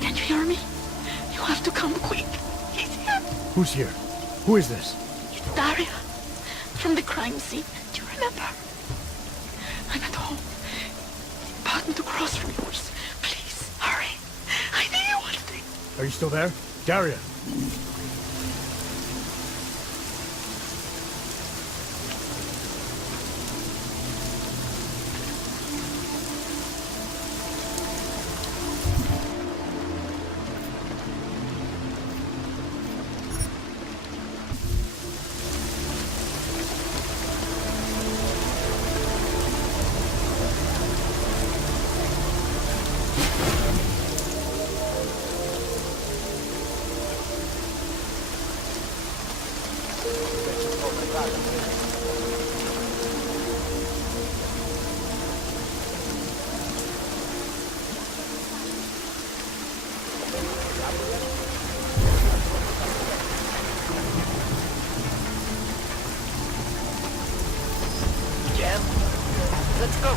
Can you hear me? You have to come quick. He's here. Who's here? Who is this? It's Daria. From the crime scene. Do you remember? I'm at home. Button to cross from yours. Please, hurry. I need you one thing. Are you still there? Daria! Let's go.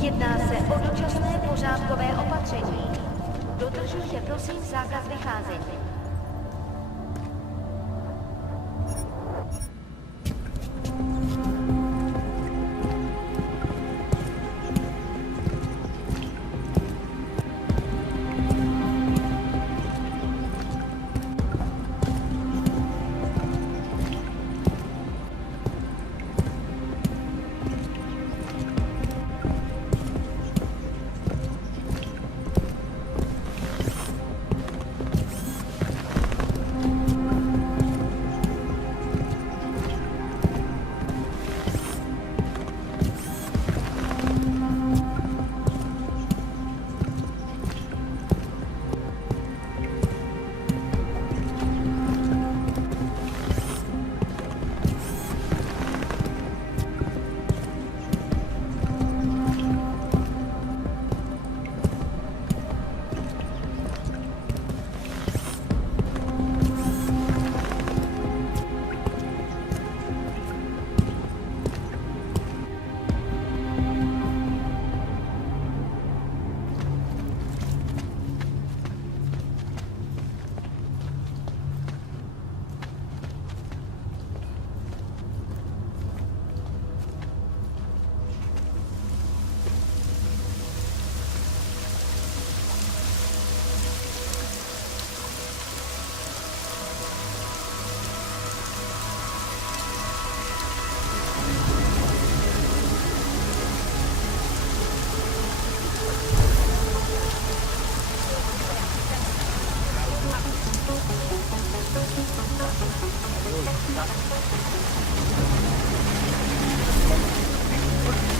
Jedná se o dočasné pořádkové opatření. Dodržujte prosím zákaz vycházení.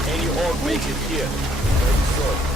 Any all make it here. Very sorry.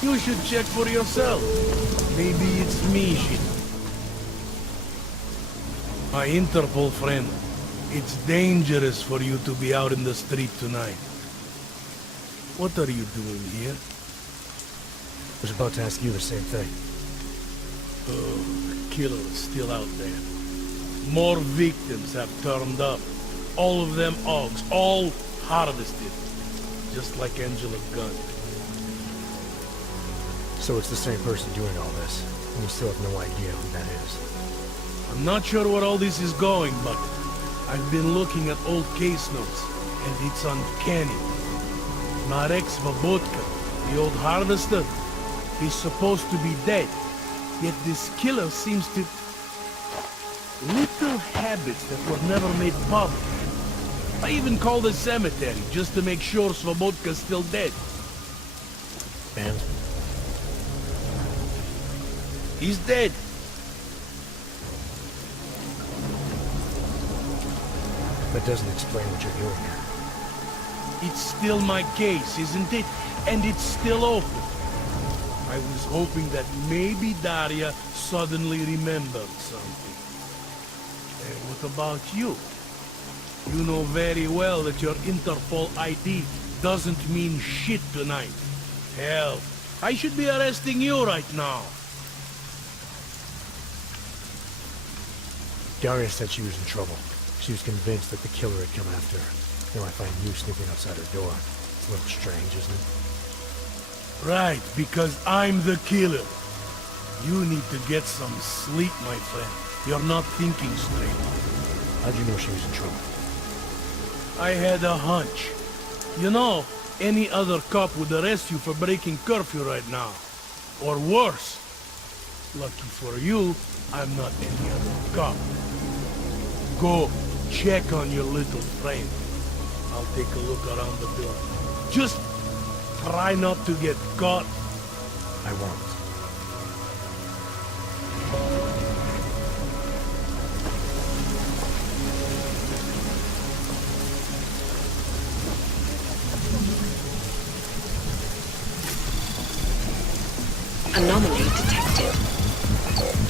You should check for yourself. Maybe it's me, shit. My Interpol friend. It's dangerous for you to be out in the street tonight. What are you doing here? I was about to ask you the same thing. Oh, the killer is still out there. More victims have turned up. All of them Augs, all harvested. Just like Angela Gunn. So it's the same person doing all this, and we still have no idea who that is. I'm not sure where all this is going, but I've been looking at old case notes, and it's uncanny. Marek Svobotka, the old harvester, he's supposed to be dead. Yet this killer seems to... Little habits that were never made public. I even called the cemetery just to make sure Svobodka's still dead. And? He's dead. That doesn't explain what you're doing here. It's still my case, isn't it? And it's still open. I was hoping that maybe Daria suddenly remembered something. And what about you? You know very well that your Interpol ID doesn't mean shit tonight. Hell, I should be arresting you right now. Daria said she was in trouble. She was convinced that the killer had come after her. Now I find you snooping outside her door. It's a little strange, isn't it? Right, because I'm the killer. You need to get some sleep, my friend. You're not thinking straight. How'd you know she was in trouble? I had a hunch. You know, any other cop would arrest you for breaking curfew right now. Or worse. Lucky for you, I'm not any other cop. Go, check on your little friend. I'll take a look around the building. Just try not to get caught. I won't. Anomaly detected.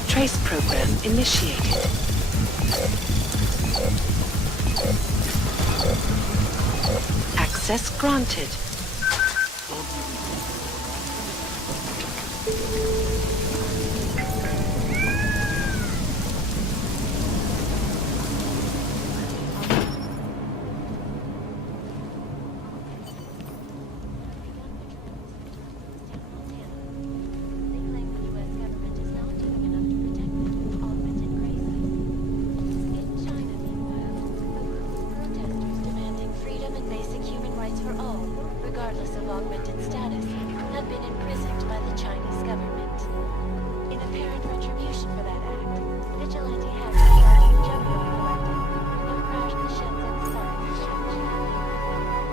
Trace program initiated. Access granted. regardless of augmented status, have been imprisoned by the Chinese government. In apparent retribution for that act, vigilante hackers started Gemini Collective and crashed the Shenzhen Stock Exchange.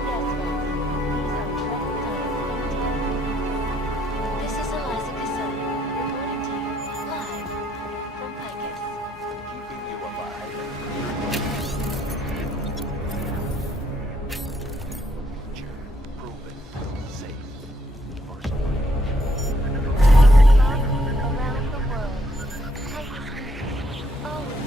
Yes, folks, these are troubled times indeed. This is Eliza Caselli, reporting to you live from Picus. Keeping you alive. Proven safe for Around the world, Picus News, always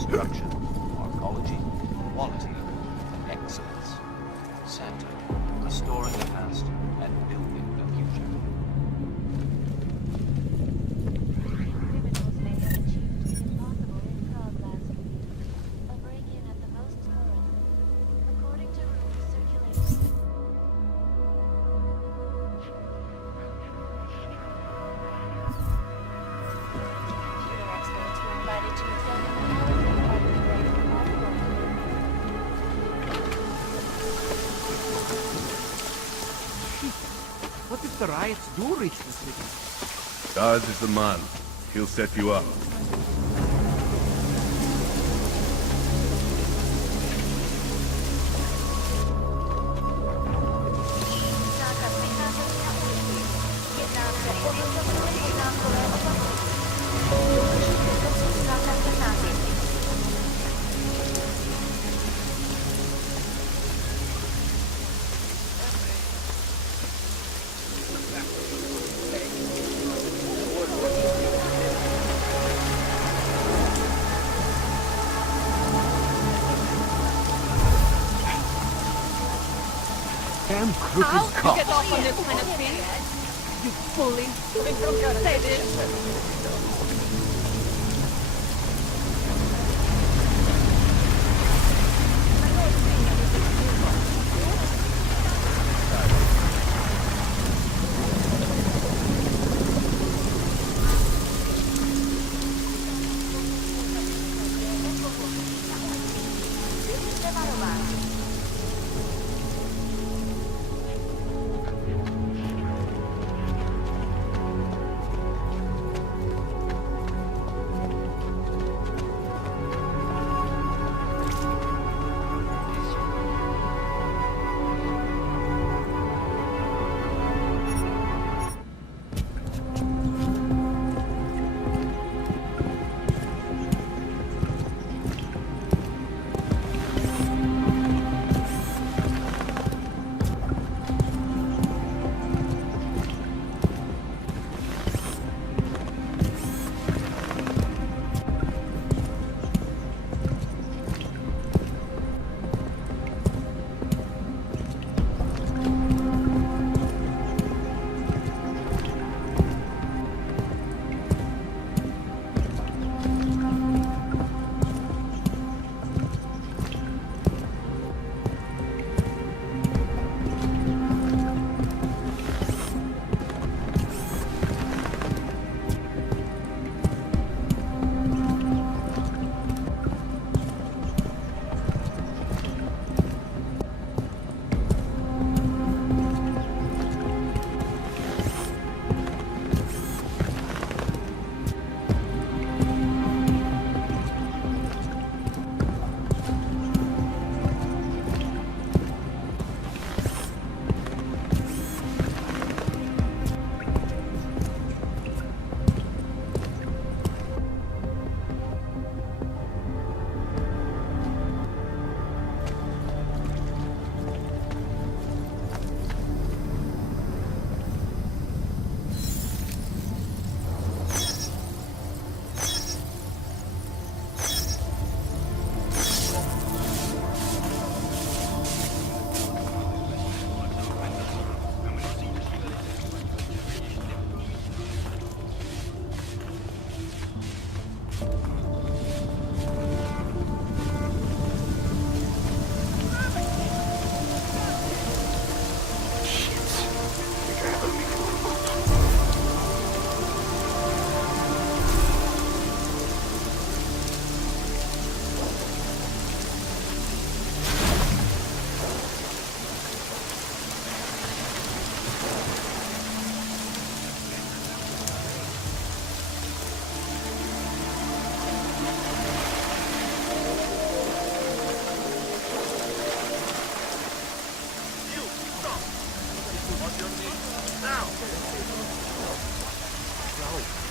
construction, archaeology, quality, excellence. Santa, restoring the past and building the future. Criminals may have achieved the impossible in Prague last week. A break-in at the most current. According to rules circulating. Computer experts were invited to examine the policy part of the break offline. What if the riots do reach the city? Daz is the man. He'll set you up. Damn crooked cops. Get off on this kind of thing. You bully. Say this.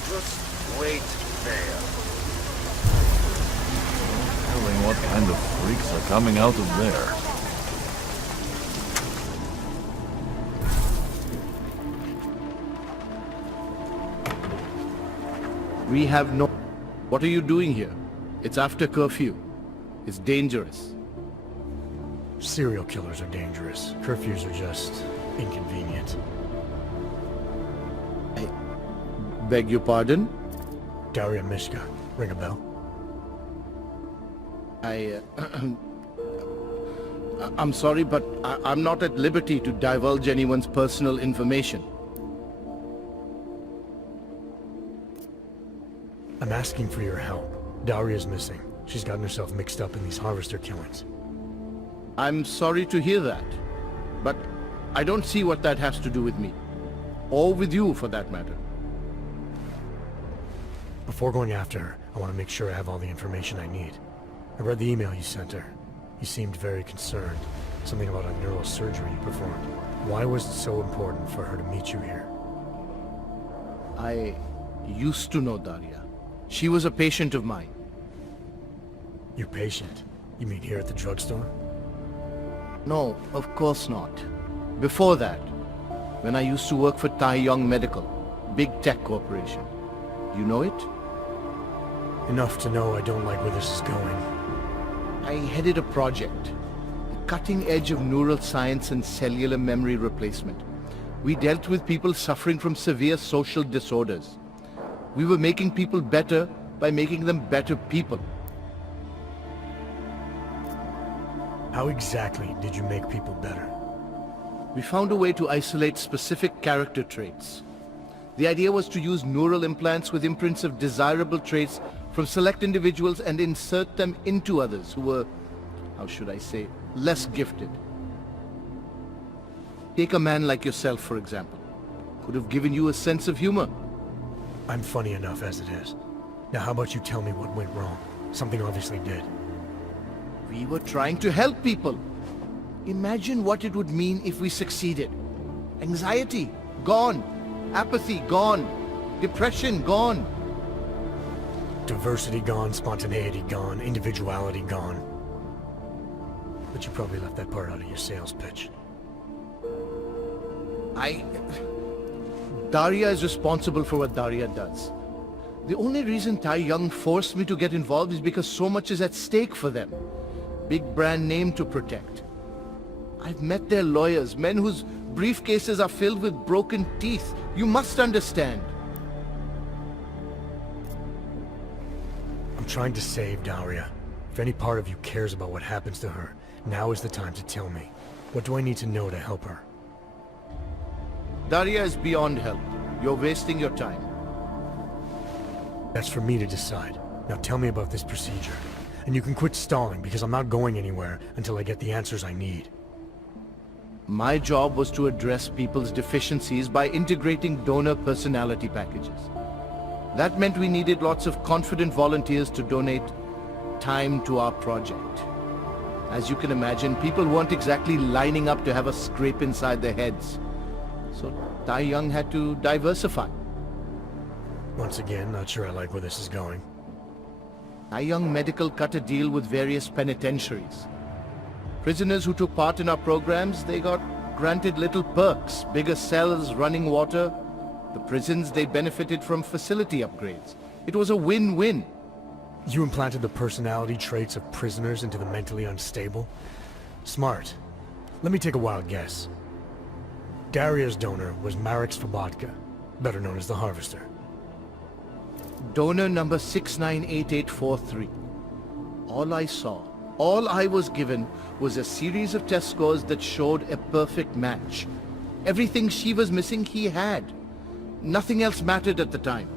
Just wait there. Telling what kind of freaks are coming out of there. We have no... What are you doing here? It's after curfew. It's dangerous. Serial killers are dangerous. Curfews are just inconvenient. I beg your pardon? Daria Mishka. Ring a bell? I'm sorry, but I'm not at liberty to divulge anyone's personal information. I'm asking for your help. Daria's missing. She's gotten herself mixed up in these harvester killings. I'm sorry to hear that, but I don't see what that has to do with me. Or with you, for that matter. Before going after her, I want to make sure I have all the information I need. I read the email you sent her. You seemed very concerned. Something about a neurosurgery you performed. Why was it so important for her to meet you here? I used to know Daria. She was a patient of mine. Your patient? You mean here at the drugstore? No, of course not. Before that, when I used to work for Tai Yong Medical, big tech corporation. You know it? Enough to know I don't like where this is going. I headed a project, the cutting edge of neural science and cellular memory replacement. We dealt with people suffering from severe social disorders. We were making people better by making them better people. How exactly did you make people better? We found a way to isolate specific character traits. The idea was to use neural implants with imprints of desirable traits from select individuals and insert them into others who were, how should I say, less gifted. Take a man like yourself, for example. Could have given you a sense of humor. I'm funny enough as it is. Now how about you tell me what went wrong? Something obviously did. We were trying to help people. Imagine what it would mean if we succeeded. Anxiety, gone. Apathy, gone. Depression, gone. Diversity gone, spontaneity gone, individuality gone. But you probably left that part out of your sales pitch. Daria is responsible for what Daria does. The only reason Tai Yong forced me to get involved is because so much is at stake for them. Big brand name to protect. I've met their lawyers, men whose briefcases are filled with broken teeth. You must understand. I'm trying to save Daria. If any part of you cares about what happens to her, now is the time to tell me. What do I need to know to help her? Daria is beyond help. You're wasting your time. That's for me to decide. Now tell me about this procedure. And you can quit stalling, because I'm not going anywhere until I get the answers I need. My job was to address people's deficiencies by integrating donor personality packages. That meant we needed lots of confident volunteers to donate time to our project. As you can imagine, people weren't exactly lining up to have a scrape inside their heads. So Tai Yong had to diversify. Once again, not sure I like where this is going. Tai Yong Medical cut a deal with various penitentiaries. Prisoners who took part in our programs, they got granted little perks, bigger cells, running water. The prisons, they benefited from facility upgrades. It was a win-win. You implanted the personality traits of prisoners into the mentally unstable? Smart. Let me take a wild guess. Daria's donor was Marek Svobotka, better known as the Harvester. Donor number 698843. All I saw, all I was given was a series of test scores that showed a perfect match. Everything she was missing, he had. Nothing else mattered at the time.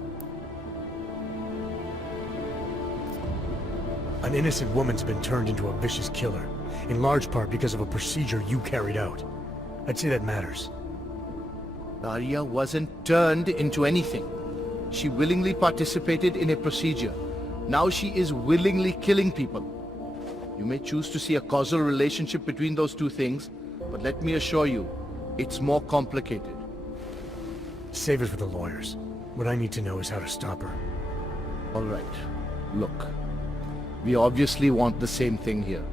An innocent woman's been turned into a vicious killer, in large part because of a procedure you carried out. I'd say that matters. Daria wasn't turned into anything. She willingly participated in a procedure. Now she is willingly killing people. You may choose to see a causal relationship between those two things, but let me assure you, it's more complicated. Save it for the lawyers. What I need to know is how to stop her. All right. Look, we obviously want the same thing here.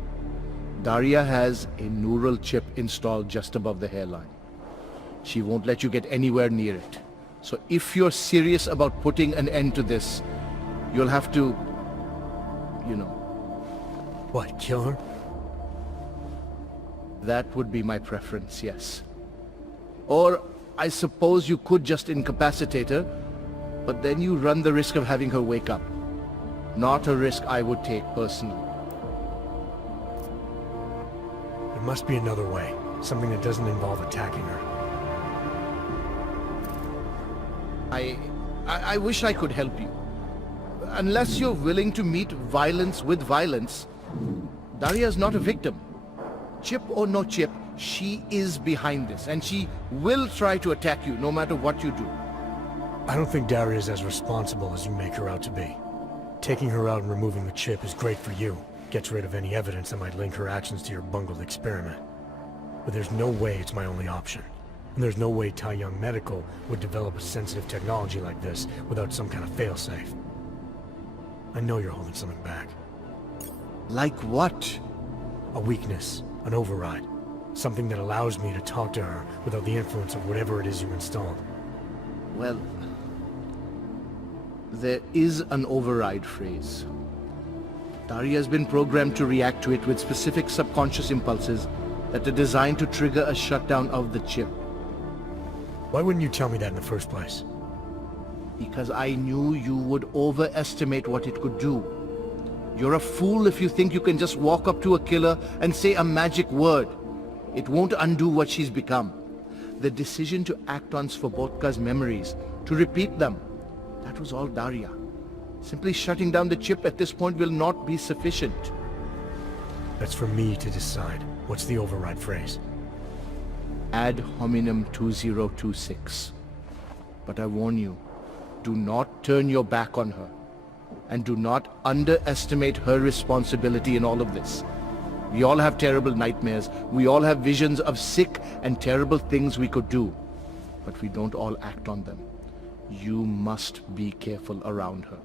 Daria has a neural chip installed just above the hairline. She won't let you get anywhere near it. So if you're serious about putting an end to this, you'll have to you know. What, kill her? That would be my preference, yes. Or I suppose you could just incapacitate her, but then you run the risk of having her wake up. Not a risk I would take personally. There must be another way. Something that doesn't involve attacking her. I wish I could help you. Unless you're willing to meet violence with violence, Daria's not a victim. Chip or no chip, she is behind this, and she will try to attack you no matter what you do. I don't think Daria's as responsible as you make her out to be. Taking her out and removing the chip is great for you. Gets rid of any evidence that might link her actions to your bungled experiment. But there's no way it's my only option. And there's no way Taiyang Medical would develop a sensitive technology like this without some kind of failsafe. I know you're holding something back. Like what? A weakness, an override. Something that allows me to talk to her without the influence of whatever it is you installed. Well, there is an override phrase. Daria's been programmed to react to it with specific subconscious impulses that are designed to trigger a shutdown of the chip. Why wouldn't you tell me that in the first place? Because I knew you would overestimate what it could do. You're a fool if you think you can just walk up to a killer and say a magic word. It won't undo what she's become. The decision to act on Svobodka's memories, to repeat them, that was all Daria. Simply shutting down the chip at this point will not be sufficient. That's for me to decide. What's the override phrase? Ad hominem 2026. But I warn you, do not turn your back on her. And do not underestimate her responsibility in all of this. We all have terrible nightmares. We all have visions of sick and terrible things we could do. But we don't all act on them. You must be careful around her.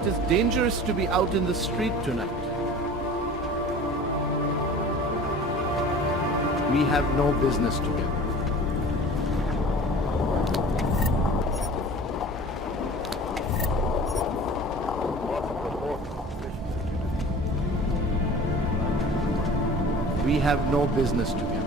It is dangerous to be out in the street tonight. We have no business together. We have no business together.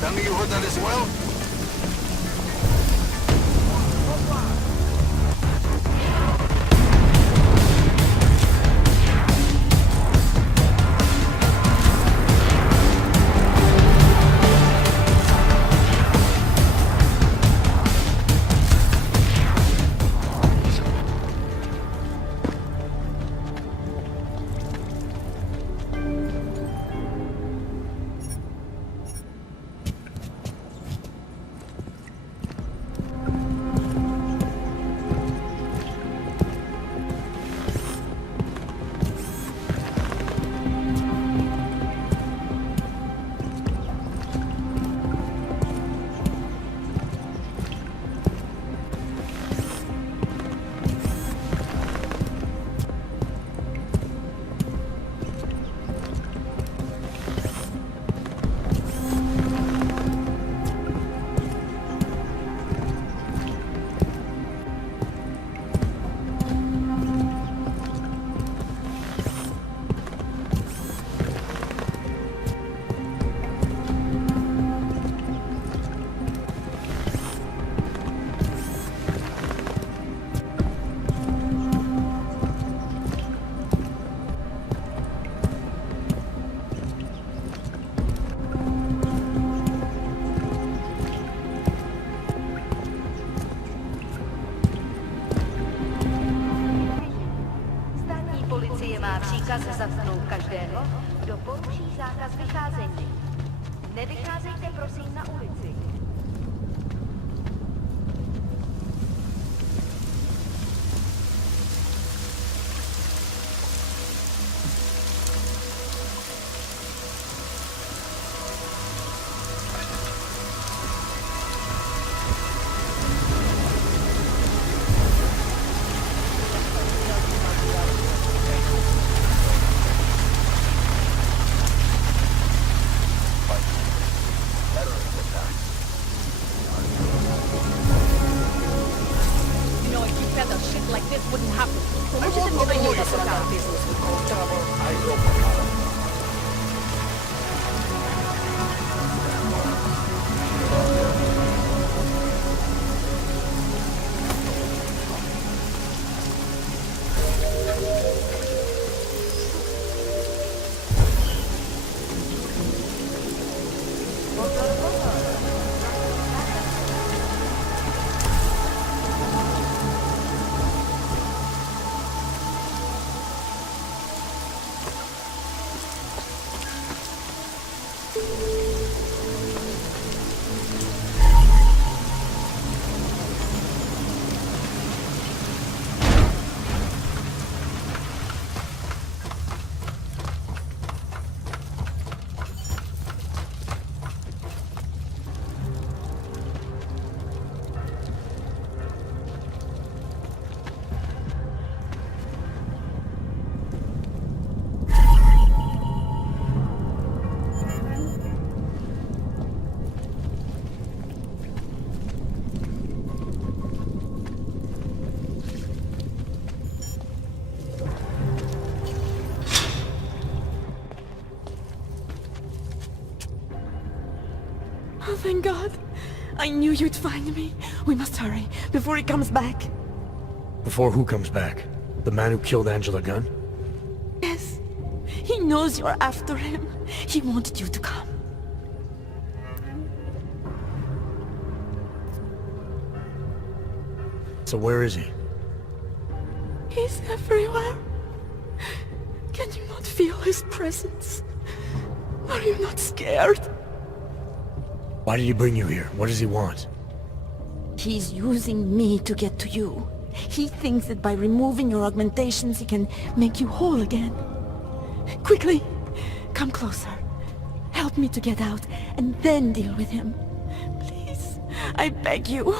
Tell me you heard that as well? se zatknou každého, kdo poruší zákaz vycházení. Nevycházejte prosím na ulici. Oh, thank God. I knew you'd find me. We must hurry, before he comes back. Before who comes back? The man who killed Angela Gunn? Yes. He knows you're after him. He wanted you to come. So where is he? He's everywhere. Can you not feel his presence? Are you not scared? Why did he bring you here? What does he want? He's using me to get to you. He thinks that by removing your augmentations, he can make you whole again. Quickly, come closer. Help me to get out, and then deal with him. Please, I beg you.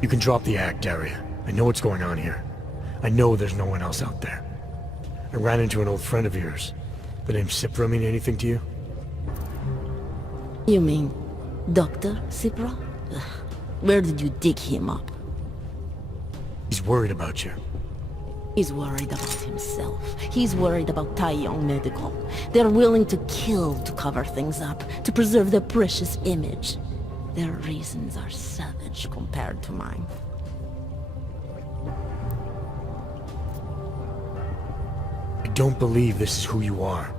You can drop the act, Daria. I know what's going on here. I know there's no one else out there. I ran into an old friend of yours. The name Cipra mean anything to you? You mean Dr. Cipra? Where did you dig him up? He's worried about you. He's worried about himself. He's worried about Taiyong Medical. They're willing to kill to cover things up, to preserve their precious image. Their reasons are savage compared to mine. I don't believe this is who you are.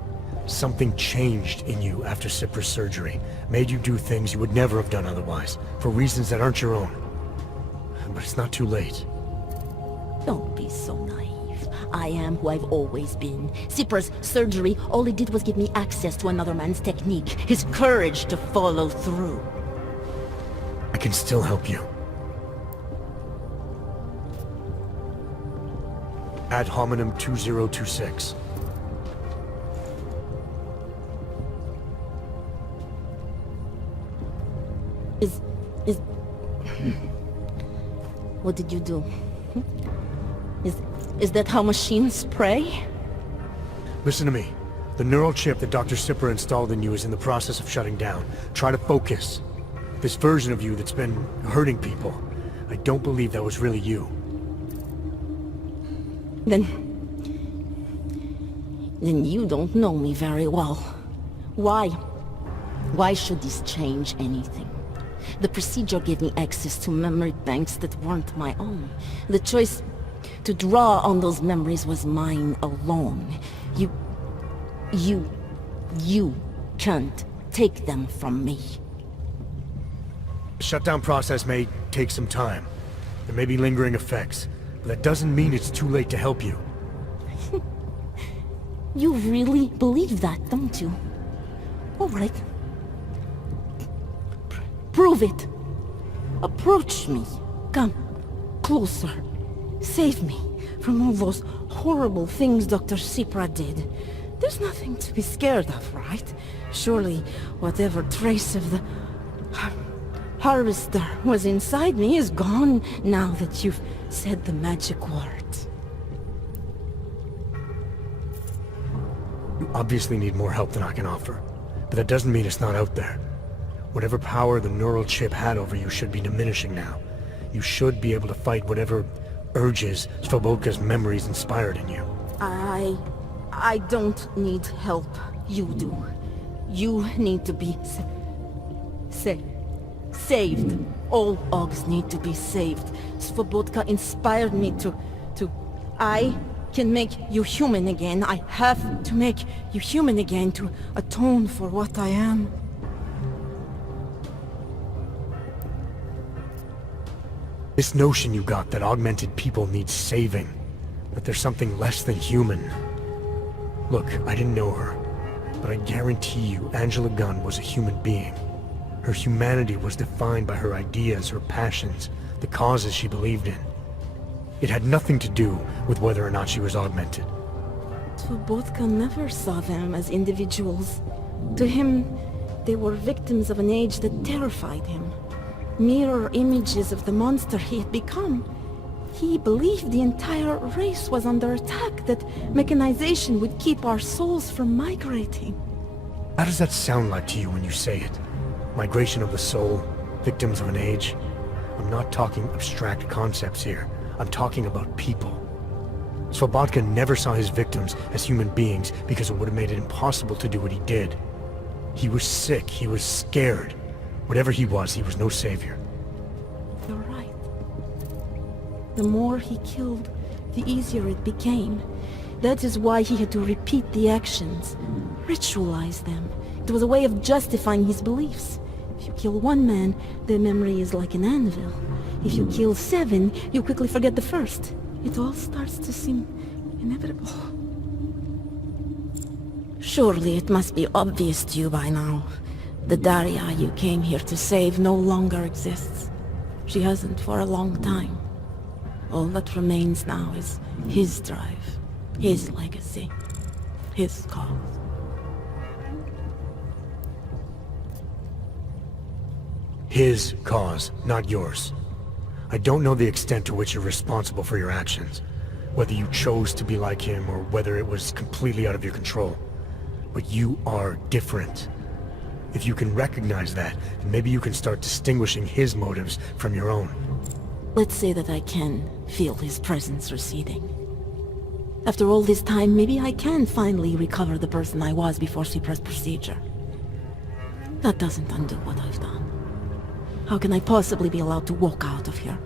Something changed in you after Cipra's surgery. Made you do things you would never have done otherwise, for reasons that aren't your own. But it's not too late. Don't be so naive. I am who I've always been. Cipra's surgery, all it did was give me access to another man's technique, his courage to follow through. I can still help you. Ad hominem 2026. What did you do? Is that how machines pray? Listen to me. The neural chip that Dr. Cipra installed in you is in the process of shutting down. Try to focus. This version of you that's been hurting people. I don't believe that was really you. Then you don't know me very well. Why? Why should this change anything? The procedure gave me access to memory banks that weren't my own. The choice to draw on those memories was mine alone. You can't take them from me. The shutdown process may take some time. There may be lingering effects. But that doesn't mean it's too late to help you. You really believe that, don't you? All right. Prove it. Approach me. Come. Closer. Save me from all those horrible things Dr. Sipra did. There's nothing to be scared of, right? Surely, whatever trace of the harvester was inside me is gone now that you've said the magic words. You obviously need more help than I can offer. But that doesn't mean it's not out there. Whatever power the neural chip had over you should be diminishing now. You should be able to fight whatever urges Svobodka's memories inspired in you. I don't need help. You do. You need to be saved. All Ogs need to be saved. Svobodka inspired me to... I can make you human again. I have to make you human again to atone for what I am. This notion you got that augmented people need saving, that there's something less than human. Look, I didn't know her, but I guarantee you Angela Gunn was a human being. Her humanity was defined by her ideas, her passions, the causes she believed in. It had nothing to do with whether or not she was augmented. Svobodka never saw them as individuals. To him, they were victims of an age that terrified him. Mirror images of the monster he had become. He believed the entire race was under attack, that mechanization would keep our souls from migrating. How does that sound like to you when you say it? Migration of the soul, victims of an age? I'm not talking abstract concepts here. I'm talking about people. Svobodka never saw his victims as human beings because it would have made it impossible to do what he did. He was sick, he was scared. Whatever he was no savior. You're right. The more he killed, the easier it became. That is why he had to repeat the actions, ritualize them. It was a way of justifying his beliefs. If you kill one man, the memory is like an anvil. If you kill 7, you quickly forget the first. It all starts to seem inevitable. Surely it must be obvious to you by now. The Daria you came here to save no longer exists. She hasn't for a long time. All that remains now is his drive, his legacy, his cause. His cause, not yours. I don't know the extent to which you're responsible for your actions, whether you chose to be like him or whether it was completely out of your control. But you are different. If you can recognize that, then maybe you can start distinguishing his motives from your own. Let's say that I can feel his presence receding. After all this time, maybe I can finally recover the person I was before Sipra's procedure. That doesn't undo what I've done. How can I possibly be allowed to walk out of here?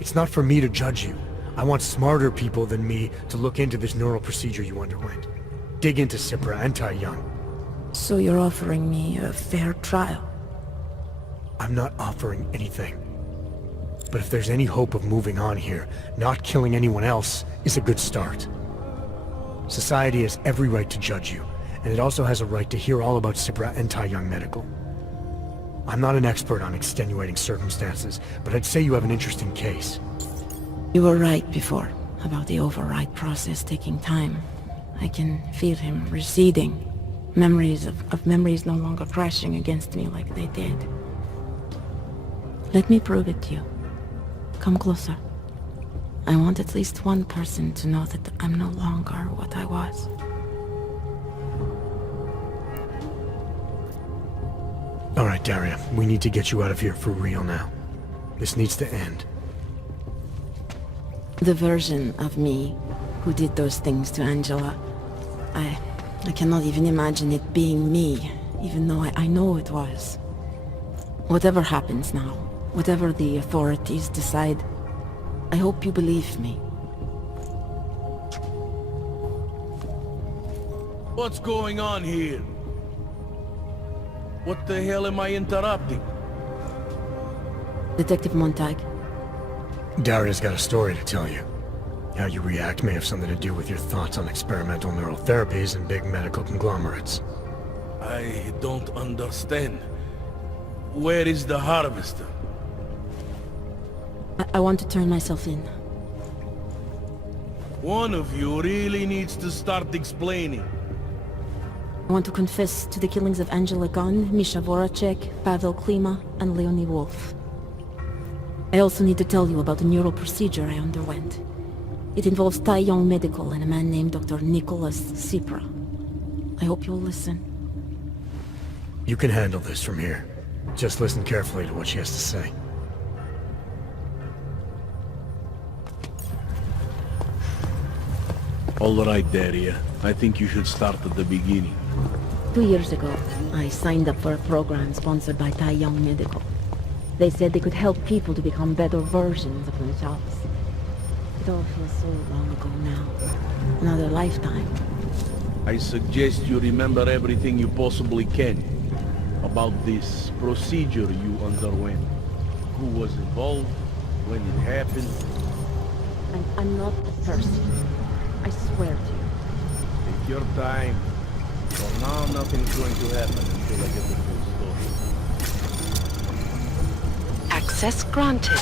It's not for me to judge you. I want smarter people than me to look into this neural procedure you underwent. Dig into Sipra and Tai Young. So you're offering me a fair trial? I'm not offering anything. But if there's any hope of moving on here, not killing anyone else is a good start. Society has every right to judge you, and it also has a right to hear all about Sipra and Tai Young Medical. I'm not an expert on extenuating circumstances, but I'd say you have an interesting case. You were right before, about the override process taking time. I can feel him receding. Memories of memories no longer crashing against me like they did. Let me prove it to you. Come closer. I want at least one person to know that I'm no longer what I was. All right, Daria, we need to get you out of here for real now. This needs to end. The version of me who did those things to Angela, I cannot even imagine it being me, even though I know it was. Whatever happens now, whatever the authorities decide, I hope you believe me. What's going on here? What the hell am I interrupting? Detective Montag. Daria's got a story to tell you. How you react may have something to do with your thoughts on experimental neural therapies and big medical conglomerates. I don't understand. Where is the harvester? I want to turn myself in. One of you really needs to start explaining. I want to confess to the killings of Angela Gunn, Misha Voracek, Pavel Klima, and Leonie Wolf. I also need to tell you about the neural procedure I underwent. It involves Taiyong Medical and a man named Dr. Nicholas Sipra. I hope you'll listen. You can handle this from here. Just listen carefully to what she has to say. All right, Daria. I think you should start at the beginning. 2 years ago, I signed up for a program sponsored by Taiyong Medical. They said they could help people to become better versions of themselves. It all feels so long ago now. Another lifetime. I suggest you remember everything you possibly can about this procedure you underwent. Who was involved, when it happened. I'm not a person. I swear to you. Take your time. For now, nothing's going to happen until I get the full story. Access granted.